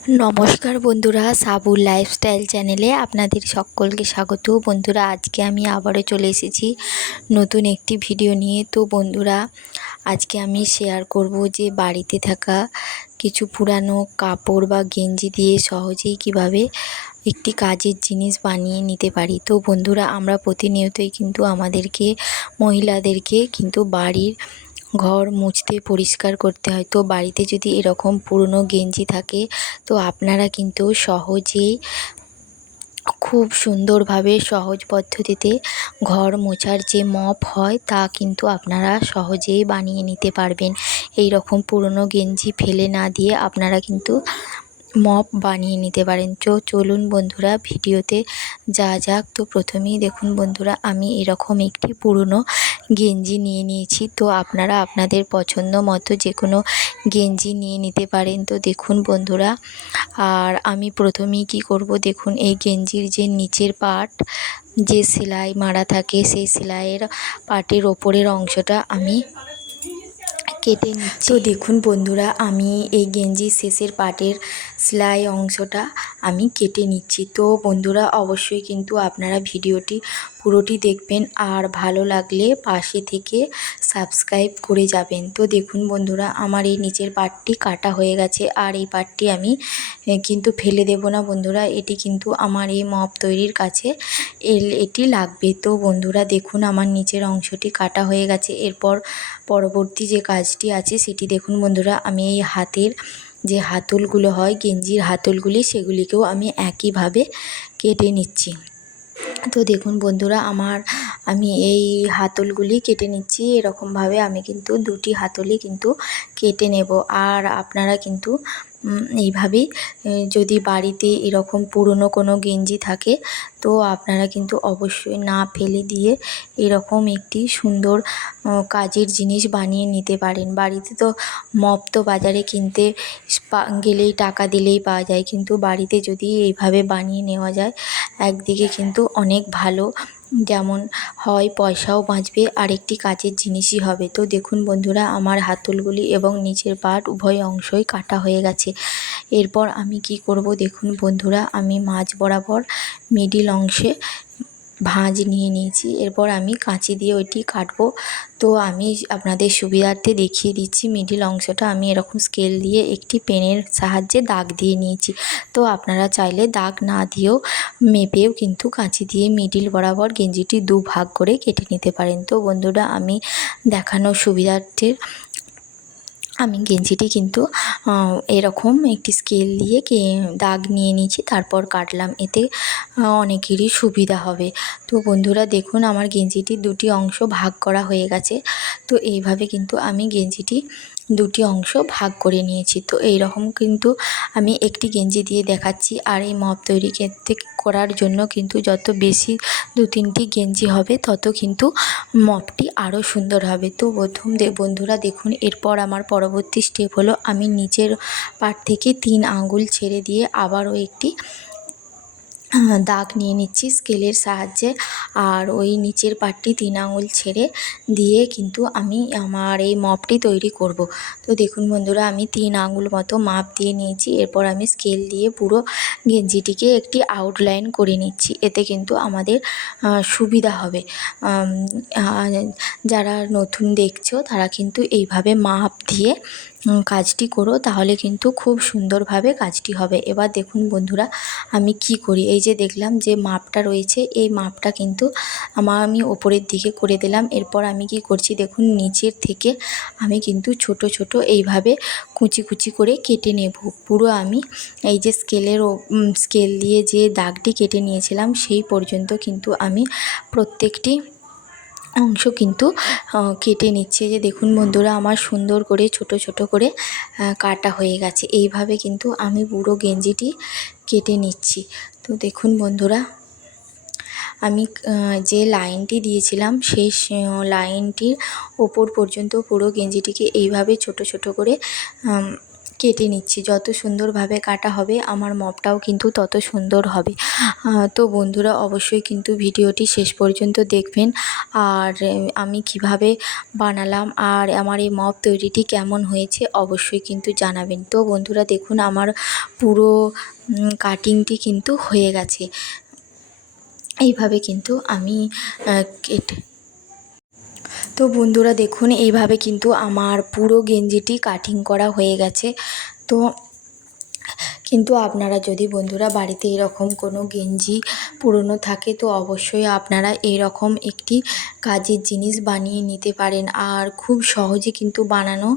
নমস্কার বন্ধুরা, সাবুর লাইফস্টাইল চ্যানেলে আপনাদের সকলকে স্বাগত। বন্ধুরা, আজকে আমি আবারও চলে এসেছি নতুন একটি ভিডিও নিয়ে। তো বন্ধুরা, আজকে আমি শেয়ার করব যে বাড়িতে থাকা কিছু পুরানো কাপড় বা গেঞ্জি দিয়ে সহজেই কীভাবে একটি কাজের জিনিস বানিয়ে নিতে পারি। তো বন্ধুরা, আমরা প্রতিনিয়তই কিন্তু আমাদেরকে, মহিলাদেরকে কিন্তু বাড়ির ঘর মুছতে পরিষ্কার করতে হয়। তো বাড়িতে যদি এরকম পুরনো গেঞ্জি থাকে, তো আপনারা কিন্তু সহজেই খুব সুন্দরভাবে সহজ পদ্ধতিতে ঘর মোছার যে মপ হয়, তা কিন্তু আপনারা সহজেই বানিয়ে নিতে পারবেন। এই রকম পুরনো গেঞ্জি ফেলে না দিয়ে আপনারা কিন্তু মপ বানিয়ে নিতে পারেন। তো চলুন বন্ধুরা, ভিডিওতে যা যাক। তো প্রথমেই দেখুন বন্ধুরা, আমি এরকম একটি পুরনো গেঞ্জি নিয়ে নিয়েছি। তো আপনারা আপনাদের পছন্দ মতো যে কোনো গেঞ্জি নিয়ে নিতে পারেন। তো দেখুন বন্ধুরা, আর আমি প্রথমেই কি করব দেখুন, এই গেঞ্জির যে নিচের পার্ট, যে সেলাই মারা থাকে, সেই সেলাইয়ের পার্টের ওপরের অংশটা আমি কেটে নিচ্ছি। তো দেখুন বন্ধুরা আমি এই গেঞ্জির শেষের পাটের সেলাই অংশটা আমি কেটে নিচ্ছি। তো বন্ধুরা অবশ্যই কিন্তু আপনারা ভিডিওটি পুরোটি দেখবেন আর ভালো লাগলে পাশে থেকে সাবস্ক্রাইব করে যাবেন। তো দেখুন বন্ধুরা, আমার এই নিচের পার্টটি কাটা হয়ে গেছে আর এই পার্টটি আমি কিন্তু ফেলে দেব না বন্ধুরা, এটি কিন্তু আমার এই মপ তৈরির কাছে এটি লাগবে। তো বন্ধুরা, দেখুন আমার নিচের অংশটি কাটা হয়ে গেছে। এরপর পরবর্তী যে কাজটি আছে, সেটি দেখুন বন্ধুরা, আমি এই হাতের যে হাতলগুলো হয়, গেঞ্জির হাতলগুলি, সেগুলিকেও আমি একইভাবে কেটে নিচ্ছি। তো দেখুন বন্ধুরা, আমার, আমি এই হাতলগুলি কেটে নিচ্ছি। এরকমভাবে আমি কিন্তু দুটি হাতলই কিন্তু কেটে নেব। আর আপনারা কিন্তু এইভাবেই যদি বাড়িতে এরকম পুরনো কোনো গেঞ্জি থাকে, তো আপনারা কিন্তু অবশ্যই না ফেলে দিয়ে এরকম একটি সুন্দর কাজের জিনিস বানিয়ে নিতে পারেন। বাড়িতে তো মপ তো বাজারে কিনতে গেলেই টাকা দিলেই পাওয়া যায়। কিন্তু বাড়িতে যদি এইভাবে বানিয়ে নেওয়া যায়, একদিকে কিন্তু অনেক ভালো যেমন হয় পয়সাও বাঁচবে আর একটি কাজের জিনিসই হবে। তো দেখুন বন্ধুরা, আমার হাতলগুলি এবং নিচের পার্ট উভয় অংশই কাটা হয়ে গেছে। এরপর আমি কি করব দেখুন বন্ধুরা, আমি মাঝ বরাবর মিডিল অংশে ভাঁজ নিয়ে নিয়েছি। এরপর আমি কাঁচি দিয়ে ওইটি কাটবো। তো আমি আপনাদের সুবিধার্থে দেখিয়ে দিচ্ছি মিডিল অংশটা। আমি এরকম স্কেল দিয়ে একটি পেনের সাহায্যে দাগ দিয়ে নিয়েছি। তো আপনারা চাইলে দাগ না দিয়েও মেপেও কিন্তু কাঁচি দিয়ে মিডিল বরাবর গেঞ্জিটি দু ভাগ করে কেটে নিতে পারেন। তো বন্ধুরা, আমি দেখানোর সুবিধার্থে আমি গেঞ্জিটি কিন্তু এরকম একটি স্কেল দিয়ে কে, দাগ নিয়ে নিয়েছি, তারপর কাটলাম। এতে অনেকেরই সুবিধা হবে। তো বন্ধুরা, দেখুন আমার গেঞ্জিটির দুটি অংশ ভাগ করা হয়ে গেছে। তো এইভাবে কিন্তু আমি গেঞ্জিটি দুটি অংশ ভাগ করে নিয়েছি। তো এই রকম কিন্তু আমি একটি গেঞ্জি দিয়ে দেখাচ্ছি আর এই মপ তৈরি ক্ষেত্রে করার জন্য কিন্তু যত বেশি দু তিনটি গেঞ্জি হবে, তত কিন্তু মপটি আরও সুন্দর হবে। তো প্রথম বন্ধুরা দেখুন, এরপর আমার পরবর্তী স্টেপ হলো আমি নিচের পাট থেকে তিন আঙ্গুল ছেড়ে দিয়ে আবারও একটি দাগ নিয়ে নিচ্ছি স্কেলের সাহায্যে। আর ওই নিচের পাটটি তিন আঙুল ছেড়ে দিয়ে কিন্তু আমি আমার এই মপটি তৈরি করব। তো দেখুন বন্ধুরা, আমি তিন আঙুল মতো মাপ দিয়ে নিয়েছি। এরপর আমি স্কেল দিয়ে পুরো গেঞ্জিটিকে একটি আউটলাইন করে নিচ্ছি। এতে কিন্তু আমাদের সুবিধা হবে। যারা নতুন দেখছ, তারা কিন্তু এইভাবে মাপ দিয়ে কাজটি করো, তাহলে কিন্তু খুব সুন্দরভাবে কাজটি হবে। এবার দেখুন বন্ধুরা, আমি কি করি? এই যে দেখলাম যে মাপটা রয়েছে, এই মাপটা কিন্তু আমার আমি ওপরের দিকে করে দিলাম। এরপর আমি কি করছি? দেখুন, নিচের থেকে আমি কিন্তু ছোট ছোট এইভাবে কুচি কুচি করে কেটে নেব। পুরো আমি এই যে স্কেলের স্কেল দিয়ে যে দাগটি কেটে নিয়েছিলাম, সেই পর্যন্ত কিন্তু আমি প্রত্যেকটি অংশ কিন্তু কেটে নিচ্ছে। যে দেখুন বন্ধুরা, আমার সুন্দর করে, ছোট ছোট করে কাটা হয়ে গেছে। এইভাবে কিন্তু আমি পুরো গেঞ্জিটি কেটে নিচ্ছি। তো দেখুন বন্ধুরা, আমি যে লাইনটি দিয়েছিলাম সেই লাইনটির ওপর পর্যন্ত পুরো গেঞ্জিটিকে এইভাবে ছোট ছোট করে কেটে নিচ্ছি। যত সুন্দরভাবে কাটা হবে, আমার মপটাও কিন্তু তত সুন্দর হবে। তো বন্ধুরা, অবশ্যই কিন্তু ভিডিওটি শেষ পর্যন্ত দেখবেন। আর আমি কীভাবে বানালাম আর আমার এই মপ তৈরিটি কেমন হয়েছে, অবশ্যই কিন্তু জানাবেন। তো বন্ধুরা, দেখুন, আমার পুরো কাটিংটি কিন্তু হয়ে গেছে। এইভাবে কিন্তু আমি কেটে তো বন্ধুরা দেখুন, এইভাবে কিন্তু আমার পুরো গেঞ্জিটি কাটিং করা হয়ে গেছে। তো কিন্তু আপনারা যদি বন্ধুরা বাড়িতে এরকম কোনো গেঞ্জি পুরনো থাকে, তো অবশ্যই আপনারা এরকম একটি কাজের জিনিস বানিয়ে নিতে পারেন। আর খুব সহজে কিন্তু বানানো,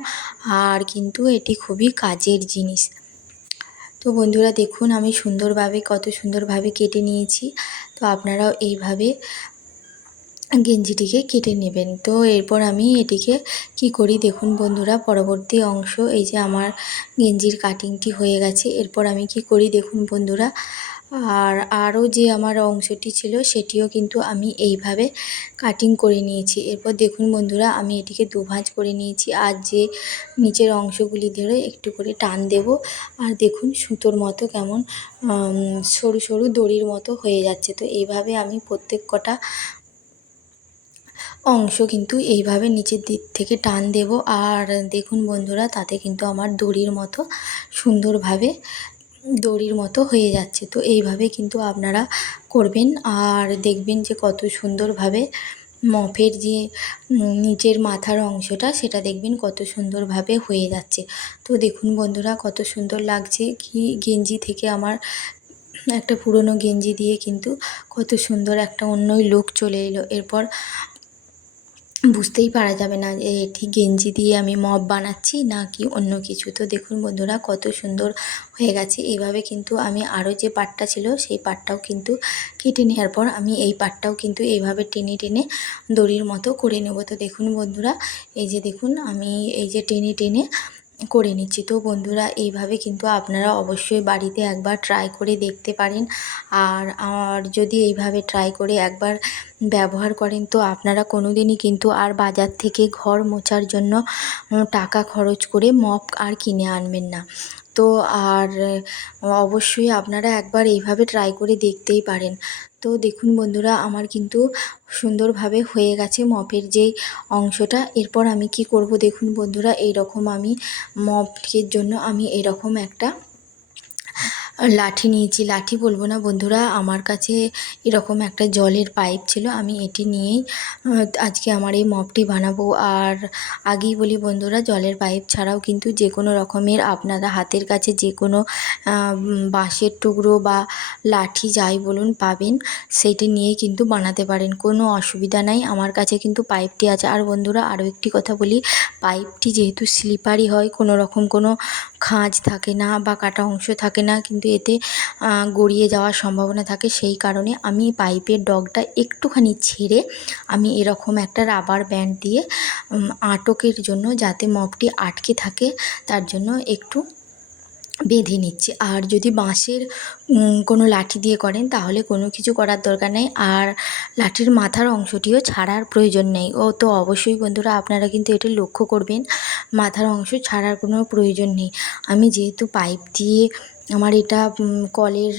আর কিন্তু এটি খুবই কাজের জিনিস। তো বন্ধুরা দেখুন, আমি সুন্দরভাবে, কত সুন্দরভাবে কেটে নিয়েছি। তো আপনারাও এইভাবে গেঞ্জিটিকে কেটে নেবেন। তো এরপর আমি এটিকে কি করি দেখুন বন্ধুরা, পরবর্তী অংশ, এই যে আমার গেঞ্জির কাটিংটি হয়ে গেছে। এরপর আমি কি করি দেখুন বন্ধুরা, আর আরও যে আমার অংশটি ছিল সেটিও কিন্তু আমি এইভাবে কাটিং করে নিয়েছি। এরপর দেখুন বন্ধুরা, আমি এটিকে দুভাঁজ করে নিয়েছি। আর যে নিচের অংশগুলি ধরে একটু করে টান দেব। আর দেখুন সুতোর মতো কেমন সরু সরু দড়ির মতো হয়ে যাচ্ছে। তো এইভাবে আমি প্রত্যেক কটা অংশ কিন্তু এইভাবে নিচের দিক থেকে টান দেব। আর দেখুন বন্ধুরা, তাতে কিন্তু আমার দড়ির মতো সুন্দরভাবে দড়ির মতো হয়ে যাচ্ছে। তো এইভাবে কিন্তু আপনারা করবেন। আর দেখবেন যে কত সুন্দরভাবে মফের যে নিচের মাথার অংশটা, সেটা দেখবেন কত সুন্দরভাবে হয়ে যাচ্ছে। তো দেখুন বন্ধুরা, কত সুন্দর লাগছে। কি গেঞ্জি থেকে আমার একটা পুরনো গেঞ্জি দিয়ে কিন্তু কত সুন্দর একটা অন্যই লুক চলে এলো। এরপর বুঝতেই পারা যাবে না যে এটি গেঞ্জি দিয়ে আমি মব বানাচ্ছি না কি অন্য কিছু। তো দেখুন বন্ধুরা, কত সুন্দর হয়ে গেছে। এইভাবে কিন্তু আমি আরও যে পাটটা ছিল, সেই পাটটাও কিন্তু কেটে নেওয়ার পর আমি এই পাটটাও কিন্তু এইভাবে টেনে টেনে দড়ির মতো করে নেব। তো দেখুন বন্ধুরা, এই যে দেখুন, আমি এই যে টেনে টেনে করে নিচ্ছি। তো বন্ধুরা, এইভাবে কিন্তু আপনারা অবশ্যই বাড়িতে একবার ট্রাই করে দেখতে পারেন। আর আর যদি এইভাবে ট্রাই করে একবার ব্যবহার করেন, তো আপনারা কোনো দিনই কিন্তু আর বাজার থেকে ঘর মোছার জন্য টাকা খরচ করে মপ আর কিনে আনবেন না। তো, আর, অবশ্যই আপনারা একবার এইভাবে ট্রাই করে দেখতেই পারেন। তো দেখুন বন্ধুরা, আমার কিন্তু সুন্দরভাবে হয়ে গেছে মপের যে অংশটা। এরপর আমি কি করব দেখুন বন্ধুরা এই রকম আমি মপের জন্য আমি এরকম একটা লাঠি নিয়েছি। লাঠি বলব না বন্ধুরা, আমার কাছে এরকম একটা জলের পাইপ ছিল, আমি এটি নিয়েই আজকে আমার এই মপটি বানাবো। আর আগেই বলি বন্ধুরা, জলের পাইপ ছাড়াও কিন্তু যে কোনো রকমের আপনারা হাতের কাছে যে কোনো বাঁশের টুকরো বা লাঠি যাই বলুন পাবেন, সেইটি নিয়েই কিন্তু বানাতে পারেন, কোনো অসুবিধা নাই। আমার কাছে কিন্তু পাইপটি আছে। আর বন্ধুরা, আরও একটি কথা বলি, পাইপটি যেহেতু স্লিপারি হয়, কোনো রকম কোনো খাঁজ থাকে না বা কাটা অংশ থাকে না, কিন্তু এতে গড়িয়ে যাওয়ার সম্ভাবনা থাকে। সেই কারণে আমি পাইপের ডগটা একটুখানি ছেড়ে আমি এরকম একটা রাবার ব্যান্ড দিয়ে আটকের জন্য যাতে মপটি আটকে থাকে, তার জন্য একটু বেঁধে নিচ্ছি। আর যদি বাঁশের কোনো লাঠি দিয়ে করেন, তাহলে কোনো কিছু করার দরকার নেই। আর লাঠির মাথার অংশটিও ছাড়ার প্রয়োজন নেই। ও তো অবশ্যই বন্ধুরা, আপনারা কিন্তু এটি লক্ষ্য করবেন, মাথার অংশ ছাড়ার কোনো প্রয়োজন নেই। আমি যেহেতু পাইপ দিয়ে আমার এটা কলের,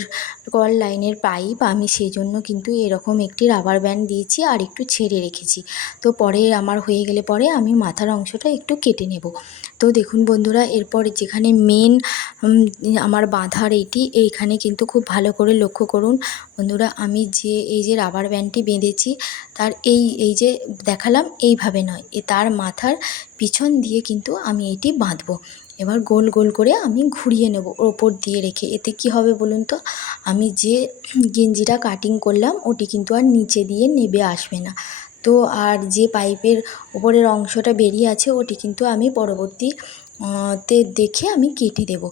কল লাইনের পাইপ, আমি সেই জন্য কিন্তু এরকম একটি রাবার ব্যান্ড দিয়েছি আর একটু ছেড়ে রেখেছি। তো পরে আমার হয়ে গেলে পরে আমি মাথার অংশটা একটু কেটে নেব। তো দেখুন বন্ধুরা, এরপর যেখানে মেন আমার বাঁধার এইটি এইখানে কিন্তু খুব ভালো করে লক্ষ্য করুন। বন্ধুরা, আমি যে, এই যে রাবার ব্যান্ডটি বেঁধেছি, তার এই এই যে দেখালাম, এইভাবে নয়। এ, তার মাথার পিছন দিয়ে কিন্তু আমি এটি বাঁধবো। এবার গোল গোল করে আমি ঘুরিয়ে নেব ওপর দিয়ে রেখে। এতে কি হবে বলুন তো? আমি যে গেঞ্জিটা কাটিং করলাম, ওটি কিন্তু আর নিচে দিয়ে নেবে আসবে না। তো আর যে পাইপের ওপরের অংশটা বেরিয়ে আছে, ওটি কিন্তু আমি পরবর্তী তে দেখে আমি কেটে দেব।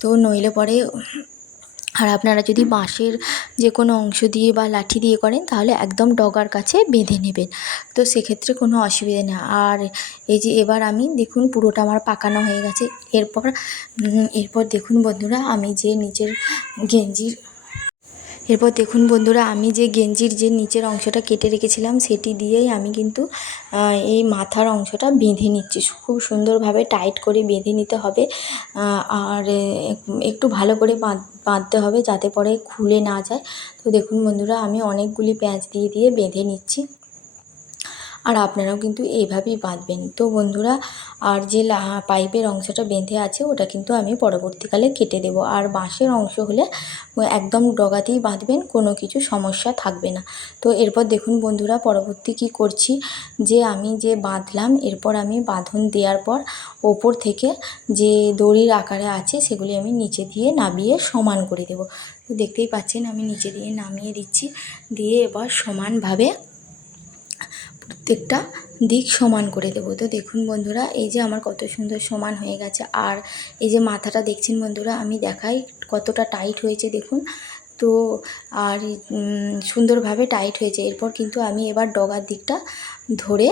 তো নইলে পরে আর আপনারা যদি বাঁশের যে কোনো অংশ দিয়ে বা লাঠি দিয়ে করেন, তাহলে একদম ডগার কাছে বেঁধে নেবেন। তো সেক্ষেত্রে কোনো অসুবিধা নেই। আর এই যে এবার আমি দেখুন পুরোটা আমার পাকানো হয়ে গেছে। এরপর এরপর দেখুন বন্ধুরা, আমি যে নিজের গেঞ্জির এরপর দেখুন বন্ধুরা, আমি যে গেঞ্জির যে নিচের অংশটা কেটে রেখেছিলাম, সেটি দিয়েই আমি কিন্তু এই মাথার অংশটা বেঁধে নিচ্ছি। খুব সুন্দরভাবে টাইট করে বেঁধে নিতে হবে। আর একটু ভালো করে বাঁধ, বাঁধতে হবে যাতে পরে খুলে না যায়। তো দেখুন বন্ধুরা, আমি অনেকগুলি প্যাঁচ দিয়ে দিয়ে বেঁধে নিচ্ছি। আর আপনারাও কিন্তু এইভাবেই বাঁধবেন। তো বন্ধুরা, আর যে পাইপের অংশটা বেঁধে আছে, ওটা কিন্তু আমি পরবর্তীকালে কেটে দেব। আর বাঁশের অংশ হলে একদম ডগাতেই বাঁধবেন, কোনো কিছু সমস্যা থাকবে না। তো এরপর দেখুন বন্ধুরা, পরবর্তী কি করছি? যে আমি যে বাঁধলাম, এরপর আমি বাঁধন দেওয়ার পর, ওপর থেকে যে দড়ির আকারে আছে, সেগুলি আমি নিচে দিয়ে নামিয়ে সমান করে দেব। তো দেখতেই পাচ্ছেন, আমি নিচে দিয়ে নামিয়ে দিচ্ছি। দিয়ে এবার সমানভাবে প্রত্যেকটা দিক সমান করে দেবো। তো দেখুন বন্ধুরা, এই যে আমার কত সুন্দর সমান হয়ে গেছে। আর এই যে মাথাটা দেখছেন বন্ধুরা, আমি দেখাই কতটা টাইট হয়েছে দেখুন। তো আর সুন্দরভাবে টাইট হয়েছে। এরপর কিন্তু আমি এবার ডগার দিকটা ধরে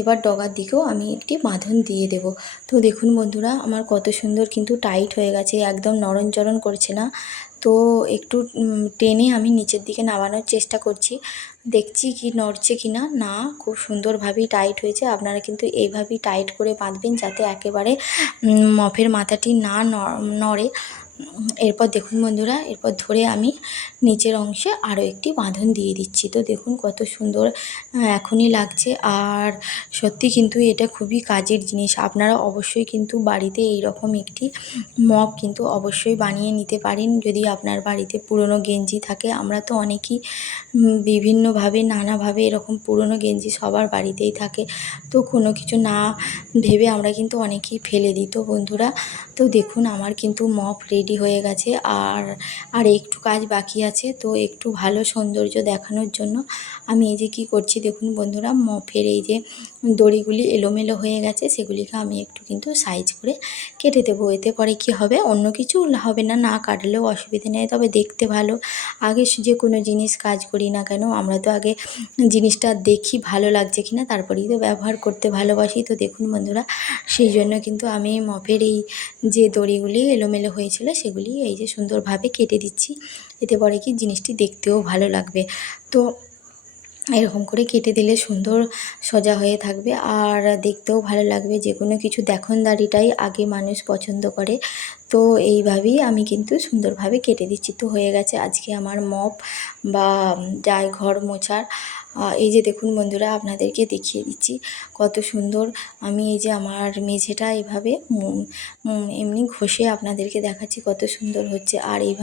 এবার ডগার দিকেও আমি একটি বাঁধন দিয়ে দেব। তো দেখুন বন্ধুরা, আমার কত সুন্দর কিন্তু টাইট হয়ে গেছে, একদম নরম করছে না। তো একটু টেনে আমি নিচের দিকে নামানোর চেষ্টা করছি। দেখছি কি নড়ছে কি না। না, খুব সুন্দরভাবেই টাইট হয়েছে। আপনারা কিন্তু এইভাবেই টাইট করে বাঁধবেন যাতে একেবারে মফের মাথাটি না, নড়ে। এরপর দেখুন বন্ধুরা, এরপর ধরে আমি নিচের অংশে আরও একটি বাঁধন দিয়ে দিচ্ছি। তো দেখুন কত সুন্দর এখনই লাগছে। আর সত্যি কিন্তু এটা খুবই কাজের জিনিস। আপনারা অবশ্যই কিন্তু বাড়িতে এই রকম একটি মগ কিন্তু অবশ্যই বানিয়ে নিতে পারেন। যদি আপনার বাড়িতে পুরনো গেঞ্জি থাকে, আমরা তো অনেকেই বিভিন্নভাবে, নানাভাবে এরকম পুরনো গেঞ্জি সবার বাড়িতেই থাকে। তো কোনো কিছু না ভেবে আমরা কিন্তু অনেকেই ফেলে দিই। তো বন্ধুরা, তো দেখুন আমার কিন্তু মপ রেডি হয়ে গেছে আর আর একটু কাজ বাকি আছে, তো একটু ভালো সৌন্দর্য দেখানোর জন্য আমি এই যে কী করছি দেখুন বন্ধুরা মফের এই যে দড়িগুলি এলোমেলো হয়ে গেছে, সেগুলিকে আমি একটু কিন্তু সাইজ করে কেটে দেবো। এতে পরে কি হবে? অন্য কিছু হবে না। না কাটলেও অসুবিধে নেই, তবে দেখতে ভালো। আগে যে কোনো জিনিস কাজ করি না কেন, আমরা তো আগে জিনিসটা দেখি ভালো লাগছে কিনা, তারপরেই তো ব্যবহার করতে ভালোবাসি। তো দেখুন বন্ধুরা, সেই জন্য কিন্তু আমি মপের এই যে দড়িগুলি এলোমেলো হয়েছিল, সেগুলি এই যে সুন্দরভাবে কেটে দিচ্ছি। এতে পরে কি জিনিসটি দেখতেও ভালো লাগবে। তো এরকম করে কেটে দিলে সুন্দর সোজা হয়ে থাকবে। আর দেখতেও ভালো লাগবে যে কোনো কিছু দেখনদারিটাই আগে মানুষ পছন্দ করে। তো এইভাবেই আমি কিন্তু সুন্দরভাবে কেটে দিচ্ছি। তো হয়ে গেছে আজকে আমার মপ বা যাই ঘর মোছার। এই যে দেখুন বন্ধুরা আপনাদেরকে দেখিয়ে দিচ্ছি কত সুন্দর। আমি এই যে আমার মেঝেটা উম, এমনি ঘষে আপনাদেরকে দেখাচ্ছি কত সুন্দর হচ্ছে। আর এইভাবে